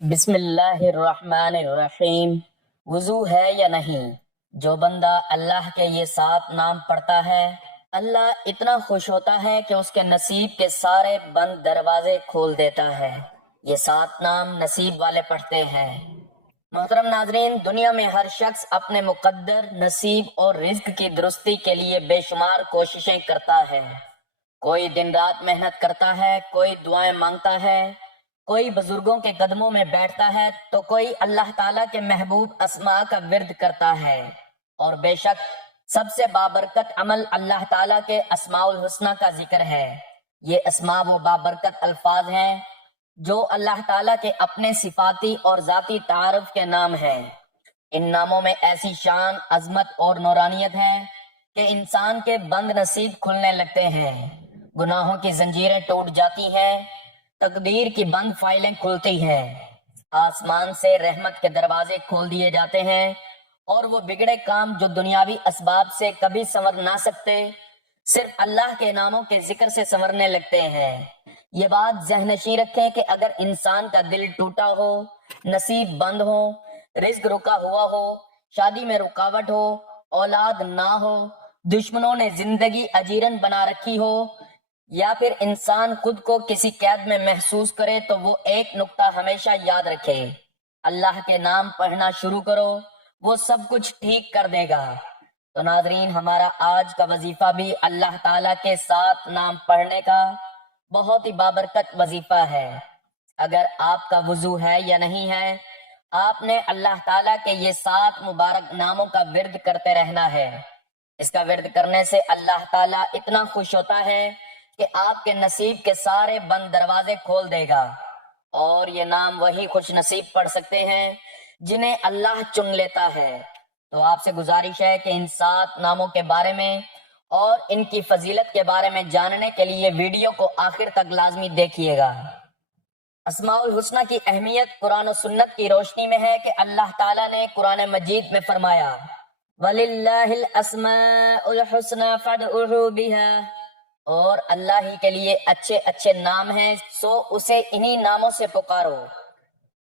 بسم اللہ الرحمن الرحیم۔ وضو ہے یا نہیں؟ جو بندہ اللہ کے یہ 7 نام پڑھتا ہے، اللہ اتنا خوش ہوتا ہے کہ اس کے نصیب کے سارے بند دروازے کھول دیتا ہے۔ یہ 7 نام نصیب والے پڑھتے ہیں۔ محترم ناظرین، دنیا میں ہر شخص اپنے مقدر نصیب اور رزق کی درستی کے لیے بے شمار کوششیں کرتا ہے۔ کوئی دن رات محنت کرتا ہے، کوئی دعائیں مانگتا ہے، کوئی بزرگوں کے قدموں میں بیٹھتا ہے، تو کوئی اللہ تعالیٰ کے محبوب اسماء کا ورد کرتا ہے۔ اور بے شک سب سے بابرکت عمل اللہ تعالیٰ کے اسماء الحسنہ کا ذکر ہے۔ یہ اسماء وہ بابرکت الفاظ ہیں جو اللہ تعالیٰ کے اپنے صفاتی اور ذاتی تعارف کے نام ہیں۔ ان ناموں میں ایسی شان، عظمت اور نورانیت ہے کہ انسان کے بند نصیب کھلنے لگتے ہیں، گناہوں کی زنجیریں ٹوٹ جاتی ہیں، تقدیر کی بند فائلیں کھلتی ہیں، آسمان سے رحمت کے دروازے کھول دیے جاتے ہیں، اور وہ بگڑے کام جو دنیاوی اسباب سے کبھی سنور نہ سکتے، صرف اللہ کے ناموں کے ذکر سے سنورنے لگتے ہیں۔ یہ بات ذہن نشین رکھیں کہ اگر انسان کا دل ٹوٹا ہو، نصیب بند ہو، رزق رکا ہوا ہو، شادی میں رکاوٹ ہو، اولاد نہ ہو، دشمنوں نے زندگی اجیرن بنا رکھی ہو، یا پھر انسان خود کو کسی قید میں محسوس کرے، تو وہ ایک نقطہ ہمیشہ یاد رکھے: اللہ کے نام پڑھنا شروع کرو، وہ سب کچھ ٹھیک کر دے گا۔ تو ناظرین، ہمارا آج کا وظیفہ بھی اللہ تعالیٰ کے 7 نام پڑھنے کا بہت ہی بابرکت وظیفہ ہے۔ اگر آپ کا وضو ہے یا نہیں ہے، آپ نے اللہ تعالیٰ کے یہ 7 مبارک ناموں کا ورد کرتے رہنا ہے۔ اس کا ورد کرنے سے اللہ تعالیٰ اتنا خوش ہوتا ہے کہ آپ کے نصیب کے سارے بند دروازے کھول دے گا۔ اور یہ نام وہی خوش نصیب پڑھ سکتے ہیں جنہیں اللہ چن لیتا ہے۔ تو آپ سے گزارش ہے کہ ان 7 ناموں کے بارے میں اور ان کی فضیلت کے بارے میں جاننے کے لیے ویڈیو کو آخر تک لازمی دیکھیے گا۔ اسماء الحسنہ کی اہمیت قرآن و سنت کی روشنی میں ہے کہ اللہ تعالیٰ نے قرآن مجید میں فرمایا: وَلِلَّهِ الْأَسْمَاءُ الْحُسْنَى فَادْعُوهُ بِهَا، اور اللہ ہی کے لیے اچھے اچھے نام ہیں، سو اسے انہی ناموں سے پکارو۔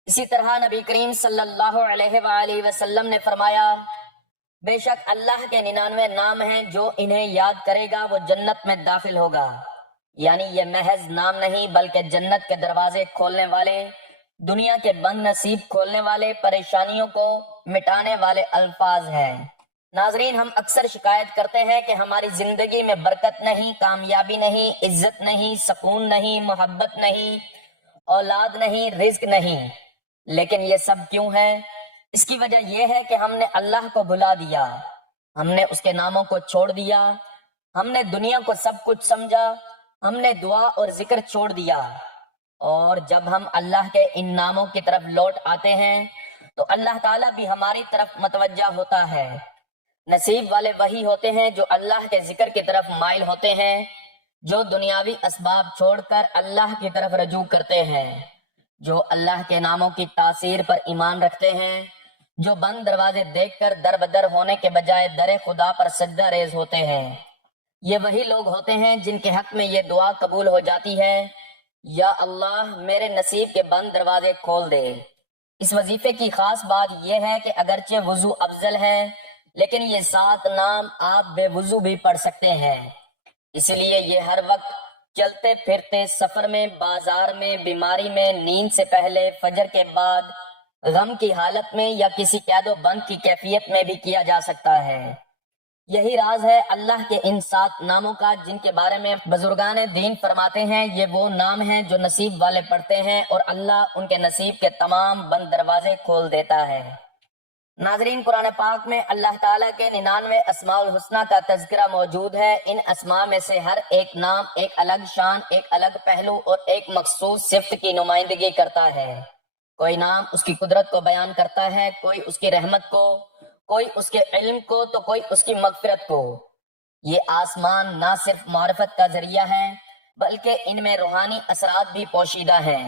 اسی طرح نبی کریم صلی اللہ علیہ وآلہ وسلم نے فرمایا: بے شک اللہ کے 99 نام ہیں، جو انہیں یاد کرے گا وہ جنت میں داخل ہوگا۔ یعنی یہ محض نام نہیں بلکہ جنت کے دروازے کھولنے والے، دنیا کے بند نصیب کھولنے والے، پریشانیوں کو مٹانے والے الفاظ ہیں۔ ناظرین، ہم اکثر شکایت کرتے ہیں کہ ہماری زندگی میں برکت نہیں، کامیابی نہیں، عزت نہیں، سکون نہیں، محبت نہیں، اولاد نہیں، رزق نہیں۔ لیکن یہ سب کیوں ہے؟ اس کی وجہ یہ ہے کہ ہم نے اللہ کو بھلا دیا، ہم نے اس کے ناموں کو چھوڑ دیا، ہم نے دنیا کو سب کچھ سمجھا، ہم نے دعا اور ذکر چھوڑ دیا۔ اور جب ہم اللہ کے ان ناموں کی طرف لوٹ آتے ہیں تو اللہ تعالیٰ بھی ہماری طرف متوجہ ہوتا ہے۔ نصیب والے وہی ہوتے ہیں جو اللہ کے ذکر کی طرف مائل ہوتے ہیں، جو دنیاوی اسباب چھوڑ کر اللہ کی طرف رجوع کرتے ہیں، جو اللہ کے ناموں کی تاثیر پر ایمان رکھتے ہیں، جو بند دروازے دیکھ کر در بدر ہونے کے بجائے در خدا پر سجدہ ریز ہوتے ہیں۔ یہ وہی لوگ ہوتے ہیں جن کے حق میں یہ دعا قبول ہو جاتی ہے: یا اللہ میرے نصیب کے بند دروازے کھول دے۔ اس وظیفے کی خاص بات یہ ہے کہ اگرچہ وضو افضل ہے، لیکن یہ 7 نام آپ بے وضو بھی پڑھ سکتے ہیں۔ اسی لیے یہ ہر وقت چلتے پھرتے، سفر میں، بازار میں، بیماری میں، نیند سے پہلے، فجر کے بعد، غم کی حالت میں یا کسی قید و بند کی کیفیت میں بھی کیا جا سکتا ہے۔ یہی راز ہے اللہ کے ان 7 ناموں کا، جن کے بارے میں بزرگان دین فرماتے ہیں یہ وہ نام ہیں جو نصیب والے پڑھتے ہیں اور اللہ ان کے نصیب کے تمام بند دروازے کھول دیتا ہے۔ ناظرین، قرآن پاک میں اللہ تعالیٰ کے 99 اسماء الحسنہ کا تذکرہ موجود ہے۔ ان اسماء میں سے ہر ایک نام ایک الگ شان، ایک الگ پہلو اور ایک مخصوص صفت کی نمائندگی کرتا ہے۔ کوئی نام اس کی قدرت کو بیان کرتا ہے، کوئی اس کی رحمت کو، کوئی اس کے علم کو، تو کوئی اس کی مغفرت کو۔ یہ آسمان نہ صرف معرفت کا ذریعہ ہے بلکہ ان میں روحانی اثرات بھی پوشیدہ ہیں۔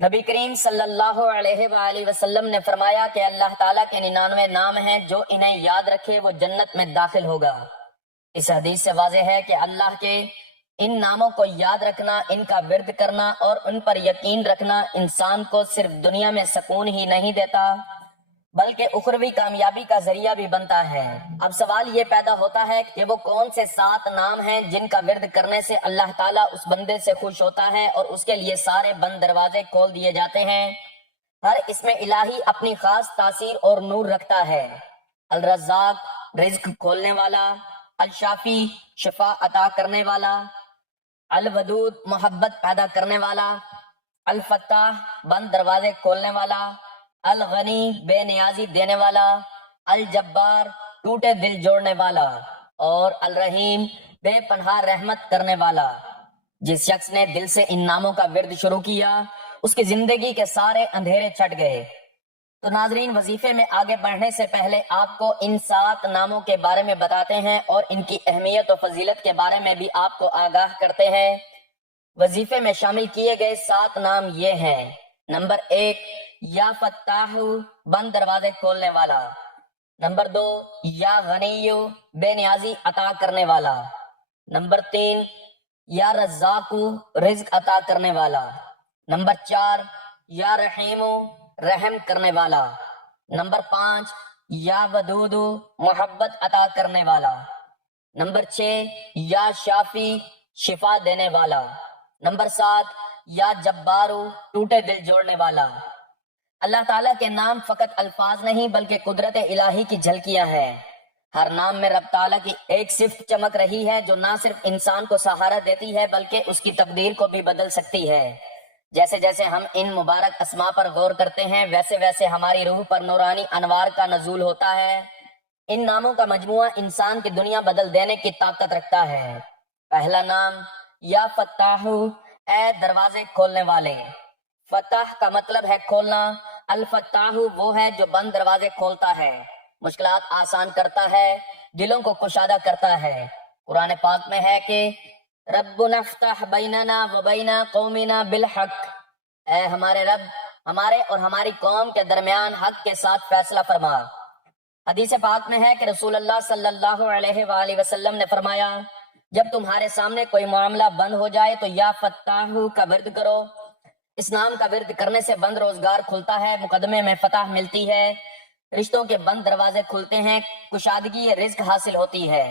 نبی کریم صلی اللہ علیہ وآلہ وسلم نے فرمایا کہ اللہ تعالیٰ کے 99 نام ہیں، جو انہیں یاد رکھے وہ جنت میں داخل ہوگا۔ اس حدیث سے واضح ہے کہ اللہ کے ان ناموں کو یاد رکھنا، ان کا ورد کرنا اور ان پر یقین رکھنا انسان کو صرف دنیا میں سکون ہی نہیں دیتا بلکہ اخروی کامیابی کا ذریعہ بھی بنتا ہے۔ اب سوال یہ پیدا ہوتا ہے کہ وہ کون سے 7 نام ہیں جن کا ورد کرنے سے اللہ تعالیٰ اس بندے سے خوش ہوتا ہے اور اس کے لیے سارے بند دروازے کھول دیے جاتے ہیں۔ ہر اسم الہی اپنی خاص تاثیر اور نور رکھتا ہے۔ الرزاق رزق کھولنے والا، الشافی شفا عطا کرنے والا، الودود محبت پیدا کرنے والا، الفتاح بند دروازے کھولنے والا، الغنی بے نیازی دینے والا، الجبار ٹوٹے دل جوڑنے والا، اور الرحیم بے پناہ رحمت کرنے والا۔ جس شخص نے دل سے ان ناموں کا ورد شروع کیا اس کی زندگی کے سارے اندھیرے چھٹ گئے۔ تو ناظرین، وظیفے میں آگے بڑھنے سے پہلے آپ کو ان 7 ناموں کے بارے میں بتاتے ہیں اور ان کی اہمیت و فضیلت کے بارے میں بھی آپ کو آگاہ کرتے ہیں۔ وظیفے میں شامل کیے گئے 7 نام یہ ہیں۔ نمبر 1، یا فتاح بند دروازے کھولنے والا۔ نمبر 2، یا غنی بے نیازی عطا کرنے والا۔ نمبر 3، یا رزاق رزق عطا کرنے والا۔ نمبر 4، یا رحیم رحم کرنے والا۔ نمبر 5، یا ودود محبت عطا کرنے والا۔ نمبر 6، یا شافی شفا دینے والا۔ نمبر 7، یا جبارو ٹوٹے دل جوڑنے والا۔ اللہ تعالیٰ کے نام فقط الفاظ نہیں بلکہ قدرت الہی کی جھلکیاں ہیں۔ ہر نام میں رب تعالیٰ کی ایک صفت چمک رہی ہے جو نہ صرف انسان کو سہارا دیتی ہے بلکہ اس کی تقدیر کو بھی بدل سکتی ہے۔ جیسے جیسے ہم ان مبارک اسماء پر غور کرتے ہیں ویسے ویسے ہماری روح پر نورانی انوار کا نزول ہوتا ہے۔ ان ناموں کا مجموعہ انسان کی دنیا بدل دینے کی طاقت رکھتا ہے۔ پہلا نام، یا فتاح اے دروازے کھولنے والے۔ فتح کا مطلب ہے کھولنا۔ الفتاح وہ ہے جو بند دروازے کھولتا ہے، مشکلات آسان کرتا ہے، دلوں کو کشادہ کرتا ہے۔ قرآن پاک میں ہے کہ ربنا افتح بیننا و بین قومنا بالحق، اے ہمارے رب ہمارے اور ہماری قوم کے درمیان حق کے ساتھ فیصلہ فرما۔ حدیث پاک میں ہے کہ رسول اللہ صلی اللہ علیہ وآلہ وسلم نے فرمایا، جب تمہارے سامنے کوئی معاملہ بند ہو جائے تو یا فتاح کا ورد کرو۔ اس نام کا ورد کرنے سے بند روزگار کھلتا ہے، مقدمے میں فتح ملتی ہے، رشتوں کے بند دروازے کھلتے ہیں، کشادگی رزق حاصل ہوتی ہے۔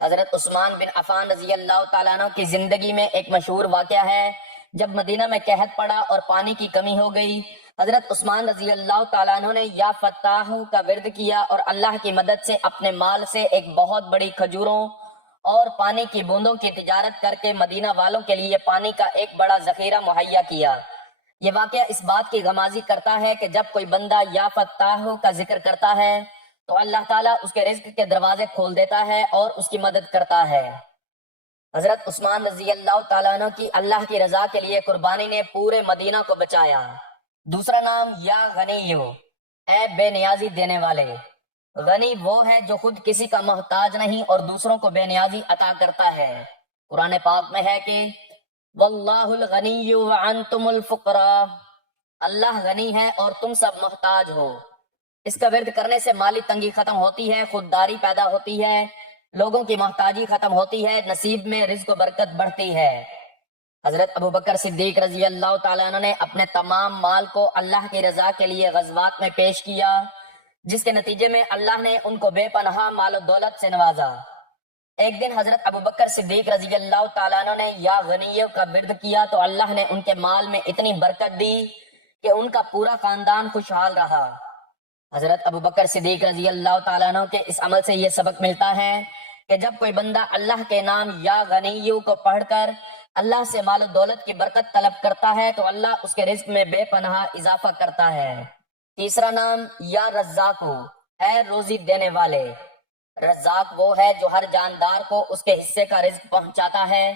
حضرت عثمان بن عفان رضی اللہ تعالیٰ عنہ کی زندگی میں ایک مشہور واقعہ ہے۔ جب مدینہ میں قحط پڑا اور پانی کی کمی ہو گئی، حضرت عثمان رضی اللہ تعالیٰ عنہ نے یا فتاح کا ورد کیا اور اللہ کی مدد سے اپنے مال سے ایک بہت بڑی کھجوروں اور پانی کی بوندوں کی تجارت کر کے مدینہ والوں کے لیے پانی کا ایک بڑا ذخیرہ مہیا کیا۔ یہ واقعہ اس بات کی غمازی کرتا ہے کہ جب کوئی بندہ یا فتاح کا ذکر کرتا ہے تو اللہ تعالیٰ اس کے رزق کے دروازے کھول دیتا ہے اور اس کی مدد کرتا ہے۔ حضرت عثمان رضی اللہ تعالیٰ عنہ کی اللہ کی رضا کے لیے قربانی نے پورے مدینہ کو بچایا۔ دوسرا نام، یا غنی اے بے نیازی دینے والے۔ غنی وہ ہے جو خود کسی کا محتاج نہیں اور دوسروں کو بے نیازی عطا کرتا ہے۔ قرآن پاک میں ہے کہ واللہ الغنی وانتم الفقراء، اللہ غنی ہے اور تم سب محتاج ہو۔ اس کا ورد کرنے سے مالی تنگی ختم ہوتی ہے، خودداری پیدا ہوتی ہے، لوگوں کی محتاجی ختم ہوتی ہے، نصیب میں رزق و برکت بڑھتی ہے۔ حضرت ابوبکر صدیق رضی اللہ تعالیٰ عنہ نے اپنے تمام مال کو اللہ کی رضا کے لیے غزوات میں پیش کیا، جس کے نتیجے میں اللہ نے ان کو بے پناہ مال و دولت سے نوازا۔ ایک دن حضرت ابوبکر صدیق رضی اللہ تعالیٰ عنہ نے یا غنی کا ورد کیا تو اللہ نے ان کے مال میں اتنی برکت دی کہ ان کا پورا خاندان خوشحال رہا۔ حضرت ابوبکر صدیق رضی اللہ تعالیٰ عنہ کے اس عمل سے یہ سبق ملتا ہے کہ جب کوئی بندہ اللہ کے نام یا غنی کو پڑھ کر اللہ سے مال و دولت کی برکت طلب کرتا ہے تو اللہ اس کے رزق میں بے پناہ اضافہ کرتا ہے۔ تیسرا نام، یا رزاق اے روزی دینے والے۔ رزاق وہ ہے جو ہر جاندار کو اس کے حصے کا رزق پہنچاتا ہے،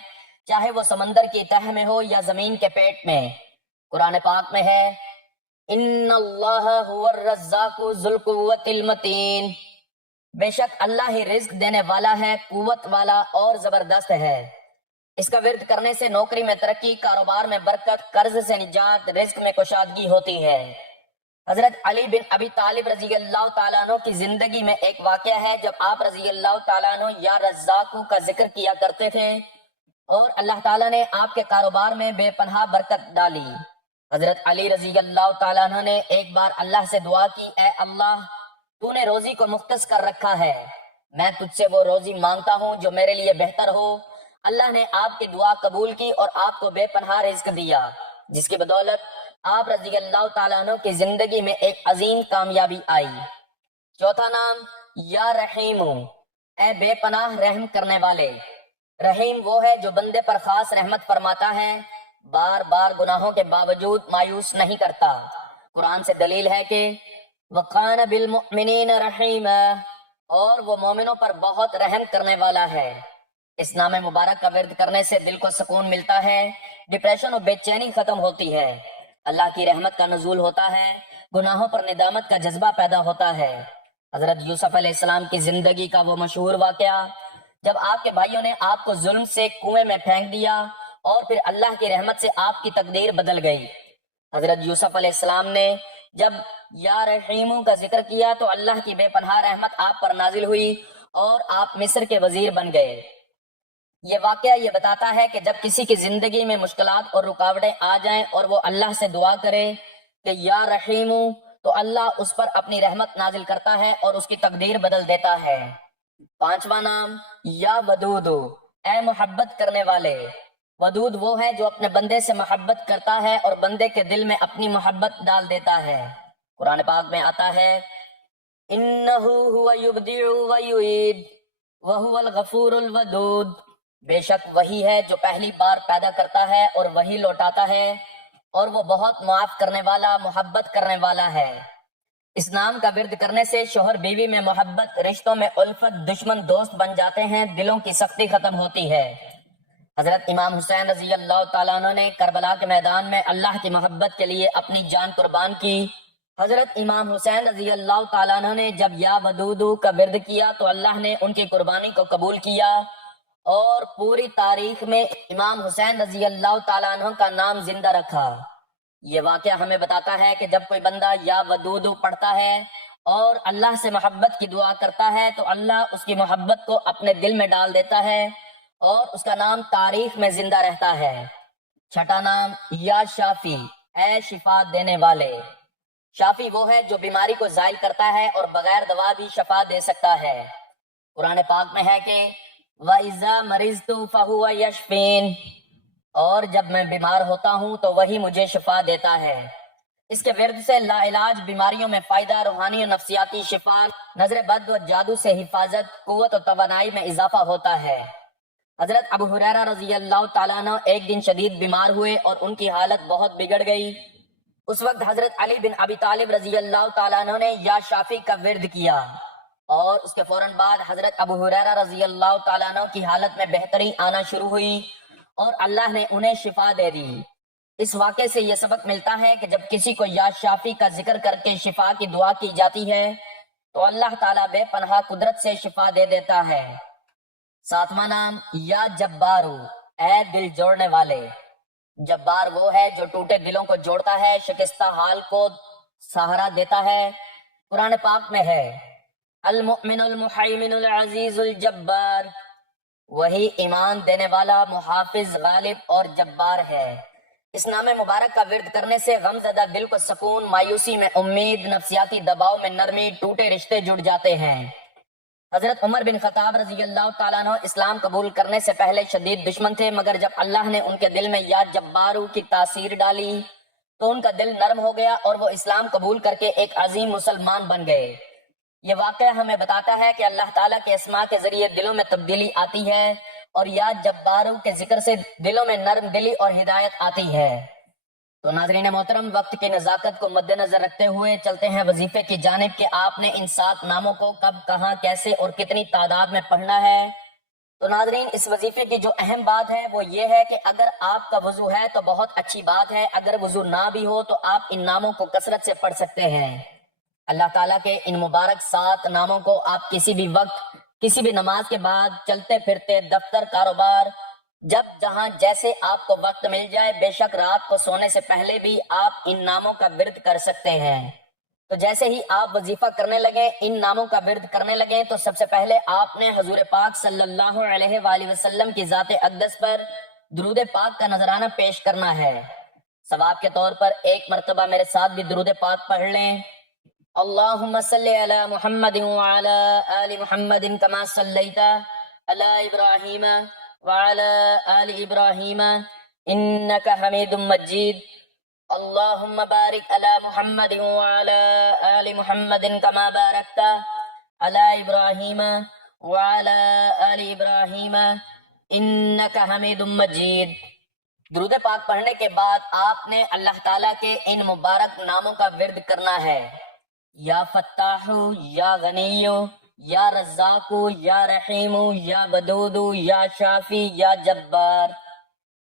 چاہے وہ سمندر کی تہ میں ہو یا زمین کے پیٹ میں۔ قرآن پاک میں ہے ان اللہ هو الرزاق ذو القوۃ المتین، بے شک اللہ ہی رزق دینے والا ہے، قوت والا اور زبردست ہے۔ اس کا ورد کرنے سے نوکری میں ترقی، کاروبار میں برکت، قرض سے نجات، رزق میں کشادگی ہوتی ہے۔ حضرت علی بن ابی طالب رضی اللہ تعالیٰ عنہ کی زندگی میں ایک واقعہ ہے۔ جب آپ رضی اللہ تعالیٰ عنہ یا رزاق کا ذکر کیا کرتے تھے اور اللہ تعالیٰ نے آپ کے کاروبار میں بے پناہ برکت ڈالی۔ حضرت علی رضی اللہ تعالیٰ عنہ نے ایک بار اللہ سے دعا کی، اے اللہ، تو نے روزی کو مختص کر رکھا ہے، میں تجھ سے وہ روزی مانگتا ہوں جو میرے لیے بہتر ہو۔ اللہ نے آپ کی دعا قبول کی اور آپ کو بے پناہ رزق دیا، جس کی بدولت آپ رضی اللہ تعالیٰ عنہ کی زندگی میں ایک عظیم کامیابی آئی۔ چوتھا نام یا رحیم، اے بے پناہ رحم کرنے والے۔ رحیم وہ ہے جو بندے پر خاص رحمت فرماتا ہے، بار بار گناہوں کے باوجود مایوس نہیں کرتا۔ قرآن سے دلیل ہے کہ وَقَانَ بِالْمُؤْمِنِينَ رَحِيمًا، اور وہ مومنوں پر بہت رحم کرنے والا ہے۔ اس نام مبارک کا ورد کرنے سے دل کو سکون ملتا ہے، ڈپریشن و بے چینی ختم ہوتی ہے، اللہ کی رحمت کا نزول ہوتا ہے، گناہوں پر ندامت کا جذبہ پیدا ہوتا ہے۔ حضرت یوسف علیہ السلام کی زندگی کا وہ مشہور واقعہ جب آپ کے بھائیوں نے آپ کو ظلم سے کنویں میں پھینک دیا اور پھر اللہ کی رحمت سے آپ کی تقدیر بدل گئی۔ حضرت یوسف علیہ السلام نے جب یا رحیموں کا ذکر کیا تو اللہ کی بے پناہ رحمت آپ پر نازل ہوئی اور آپ مصر کے وزیر بن گئے۔ یہ واقعہ یہ بتاتا ہے کہ جب کسی کی زندگی میں مشکلات اور رکاوٹیں آ جائیں اور وہ اللہ سے دعا کرے کہ یا رحیمو، تو اللہ اس پر اپنی رحمت نازل کرتا ہے اور اس کی تقدیر بدل دیتا ہے۔ پانچواں نام یا ودود، اے محبت کرنے والے۔ ودود وہ ہے جو اپنے بندے سے محبت کرتا ہے اور بندے کے دل میں اپنی محبت ڈال دیتا ہے۔ قرآن پاک میں آتا ہے اِنَّهُ هُوَ يُبْدِعُ وَيُعِيدُ وَهُوَ الْغَفُورُ الْوَدُودُ، بے شک وہی ہے جو پہلی بار پیدا کرتا ہے اور وہی لوٹاتا ہے، اور وہ بہت معاف کرنے والا، محبت کرنے والا ہے۔ اس نام کا ورد کرنے سے شوہر بیوی میں محبت، رشتوں میں الفت، دشمن دوست بن جاتے ہیں، دلوں کی سختی ختم ہوتی ہے۔ حضرت امام حسین رضی اللہ تعالیٰ عنہ نے کربلا کے میدان میں اللہ کی محبت کے لیے اپنی جان قربان کی۔ حضرت امام حسین رضی اللہ تعالیٰ عنہ نے جب یا ودودو کا ورد کیا تو اللہ نے ان کی قربانی کو قبول کیا، اور پوری تاریخ میں امام حسین رضی اللہ تعالیٰ عنہ کا نام زندہ رکھا۔ یہ واقعہ ہمیں بتاتا ہے کہ جب کوئی بندہ یا ودود پڑھتا ہے اور اللہ سے محبت کی دعا کرتا ہے تو اللہ اس کی محبت کو اپنے دل میں ڈال دیتا ہے اور اس کا نام تاریخ میں زندہ رہتا ہے۔ چھٹا نام یا شافی، اے شفا دینے والے۔ شافی وہ ہے جو بیماری کو زائل کرتا ہے اور بغیر دوا بھی شفا دے سکتا ہے۔ قرآن پاک میں ہے کہ وَإِذَا مَرِضْتُ فَهُوَ يَشْفِينِ، اور جب میں بیمار ہوتا ہوں تو وہی مجھے شفا دیتا ہے۔ اس کے ورد سے لا علاج بیماریوں میں فائدہ، روحانی و نفسیاتی شفا، نظر بد و جادو سے حفاظت، قوت و توانائی میں اضافہ ہوتا ہے۔ حضرت ابو ہریرہ رضی اللہ تعالیٰ عنہ ایک دن شدید بیمار ہوئے اور ان کی حالت بہت بگڑ گئی۔ اس وقت حضرت علی بن ابی طالب رضی اللہ تعالیٰ عنہ نے یا شافی کا ورد کیا، اور اس کے فوراً بعد حضرت ابو ہریرہ رضی اللہ تعالیٰ عنہ کی حالت میں بہتری آنا شروع ہوئی اور اللہ نے انہیں شفا دے دی۔ اس واقعے سے یہ سبق ملتا ہے کہ جب کسی کو یا شافی کا ذکر کر کے شفا کی دعا کی جاتی ہے تو اللہ تعالیٰ بے پناہ قدرت سے شفا دے دیتا ہے۔ ساتواں نام یا جبارو، اے دل جوڑنے والے۔ جبار وہ ہے جو ٹوٹے دلوں کو جوڑتا ہے، شکستہ حال کو سہارا دیتا ہے۔ قرآن پاک میں ہے المؤمن المحیمن العزیز الجبار، وہی ایمان دینے والا، محافظ، غالب اور جبار ہے۔ اس نام مبارک کا ورد کرنے سے غم زدہ دل کو سکون، مایوسی میں امید، نفسیاتی دباؤ میں نرمی، ٹوٹے رشتے جڑ جاتے ہیں۔ حضرت عمر بن خطاب رضی اللہ تعالیٰ عنہ اسلام قبول کرنے سے پہلے شدید دشمن تھے، مگر جب اللہ نے ان کے دل میں یا جبارو کی تاثیر ڈالی تو ان کا دل نرم ہو گیا اور وہ اسلام قبول کر کے ایک عظیم مسلمان بن گئے۔ یہ واقعہ ہمیں بتاتا ہے کہ اللہ تعالیٰ کے اسماء کے ذریعے دلوں میں تبدیلی آتی ہے، اور یا جبارو کے ذکر سے دلوں میں نرم دلی اور ہدایت آتی ہے۔ تو ناظرین محترم، وقت کی نزاکت کو مد نظر رکھتے ہوئے چلتے ہیں وظیفے کی جانب کہ آپ نے ان 7 ناموں کو کب، کہاں، کیسے اور کتنی تعداد میں پڑھنا ہے۔ تو ناظرین، اس وظیفے کی جو اہم بات ہے وہ یہ ہے کہ اگر آپ کا وضو ہے تو بہت اچھی بات ہے، اگر وضو نہ بھی ہو تو آپ ان ناموں کو کثرت سے پڑھ سکتے ہیں۔ اللہ تعالیٰ کے ان مبارک 7 ناموں کو آپ کسی بھی وقت، کسی بھی نماز کے بعد، چلتے پھرتے، دفتر، کاروبار، جب جہاں جیسے آپ کو وقت مل جائے، بے شک رات کو سونے سے پہلے بھی آپ ان ناموں کا ورد کر سکتے ہیں۔ تو جیسے ہی آپ وظیفہ کرنے لگیں، ان ناموں کا ورد کرنے لگیں، تو سب سے پہلے آپ نے حضور پاک صلی اللہ علیہ وآلہ وسلم کی ذات اقدس پر درود پاک کا نذرانہ پیش کرنا ہے۔ ثواب کے طور پر ایک مرتبہ میرے ساتھ بھی درود پاک پڑھ لیں۔ اللہم صلی علی محمد وعلی آل محمد کما صلیت علی ابراہیم وعلی آل ابراہیم انک حمید مجید۔ اللہم بارک علی محمد وعلی آل محمد کما بارکت علی ابراہیم وعلی آل ابراہیم انک حمید مجید۔ درود پاک پڑھنے کے بعد آپ نے اللہ تعالیٰ کے ان مبارک ناموں کا ورد کرنا ہے۔ یا فتاح، یا غنی، یا رزاق، یا رحیم، یا ودود، یا شافی، یا جبار۔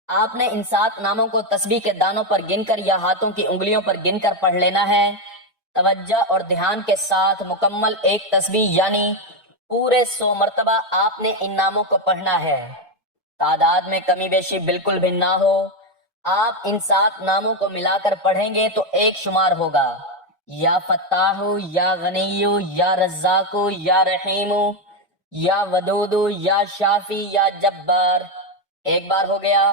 آپ نے ان 7 ناموں کو تسبیح کے دانوں پر گن کر یا ہاتھوں کی انگلیوں پر گن کر پڑھ لینا ہے۔ توجہ اور دھیان کے ساتھ مکمل ایک تسبیح یعنی پورے 100 مرتبہ آپ نے ان ناموں کو پڑھنا ہے۔ تعداد میں کمی بیشی بالکل بھی نہ ہو۔ آپ ان 7 ناموں کو ملا کر پڑھیں گے تو ایک شمار ہوگا۔ یا فتاح، یا غنی، یا رزاق، یا رحیم، یا ودود، یا شافی، یا جبار۔ ایک بار ہو گیا۔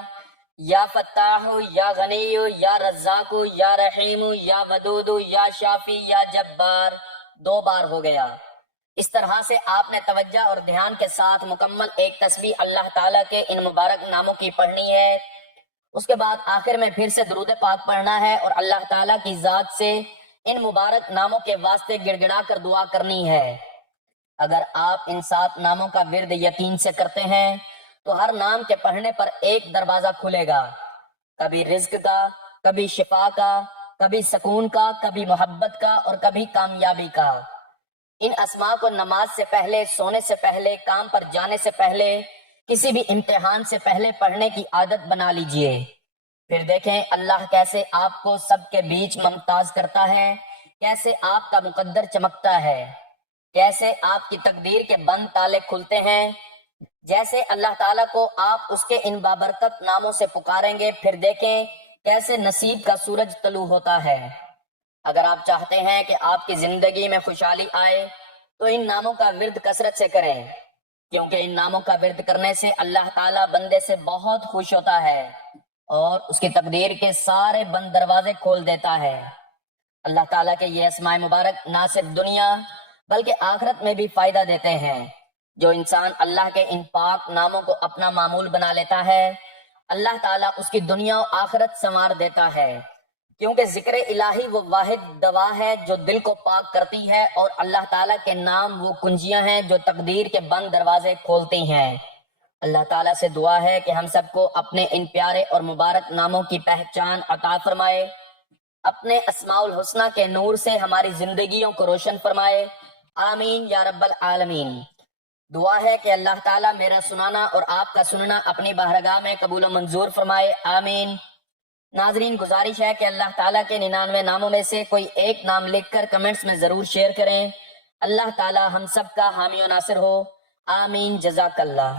یا فتاح، یا غنی، یا رزاق، یا رحیم، یا ودود، یا شافی، یا جبار۔ 2 بار ہو گیا۔ اس طرح سے آپ نے توجہ اور دھیان کے ساتھ مکمل ایک تسبیح اللہ تعالیٰ کے ان مبارک ناموں کی پڑھنی ہے۔ اس کے بعد آخر میں پھر سے درود پاک پڑھنا ہے اور اللہ تعالیٰ کی ذات سے ان مبارک ناموں کے واسطے گڑ گڑا کر دعا کرنی ہے۔ اگر آپ ان 7 ناموں کا ورد یقین سے کرتے ہیں تو ہر نام کے پڑھنے پر ایک دروازہ کھلے گا، کبھی رزق کا، کبھی شفا کا، کبھی سکون کا، کبھی محبت کا اور کبھی کامیابی کا۔ ان اسماء کو نماز سے پہلے، سونے سے پہلے، کام پر جانے سے پہلے، کسی بھی امتحان سے پہلے پڑھنے کی عادت بنا لیجئے۔ پھر دیکھیں اللہ کیسے آپ کو سب کے بیچ ممتاز کرتا ہے، کیسے آپ کا مقدر چمکتا ہے، کیسے آپ کی تقدیر کے بند تالے کھلتے ہیں۔ جیسے اللہ تعالیٰ کو آپ اس کے ان بابرکت ناموں سے پکاریں گے، پھر دیکھیں کیسے نصیب کا سورج طلوع ہوتا ہے۔ اگر آپ چاہتے ہیں کہ آپ کی زندگی میں خوشحالی آئے تو ان ناموں کا ورد کثرت سے کریں، کیونکہ ان ناموں کا ورد کرنے سے اللہ تعالیٰ بندے سے بہت خوش ہوتا ہے اور اس کی تقدیر کے سارے بند دروازے کھول دیتا ہے۔ اللہ تعالیٰ کے یہ اسماء مبارک نہ صرف دنیا بلکہ آخرت میں بھی فائدہ دیتے ہیں۔ جو انسان اللہ کے ان پاک ناموں کو اپنا معمول بنا لیتا ہے، اللہ تعالیٰ اس کی دنیا و آخرت سنوار دیتا ہے، کیونکہ ذکر الہی وہ واحد دوا ہے جو دل کو پاک کرتی ہے، اور اللہ تعالیٰ کے نام وہ کنجیاں ہیں جو تقدیر کے بند دروازے کھولتی ہیں۔ اللہ تعالیٰ سے دعا ہے کہ ہم سب کو اپنے ان پیارے اور مبارک ناموں کی پہچان عطا فرمائے، اپنے اسماء الحسنہ کے نور سے ہماری زندگیوں کو روشن فرمائے، آمین یا رب العالمین۔ دعا ہے کہ اللہ تعالیٰ میرا سنانا اور آپ کا سننا اپنی بارگاہ میں قبول و منظور فرمائے، آمین۔ ناظرین، گزارش ہے کہ اللہ تعالیٰ کے 99 ناموں میں سے کوئی ایک نام لکھ کر کمنٹس میں ضرور شیئر کریں۔ اللہ تعالیٰ ہم سب کا حامی و ناصر ہو، آمین، جزاک اللہ۔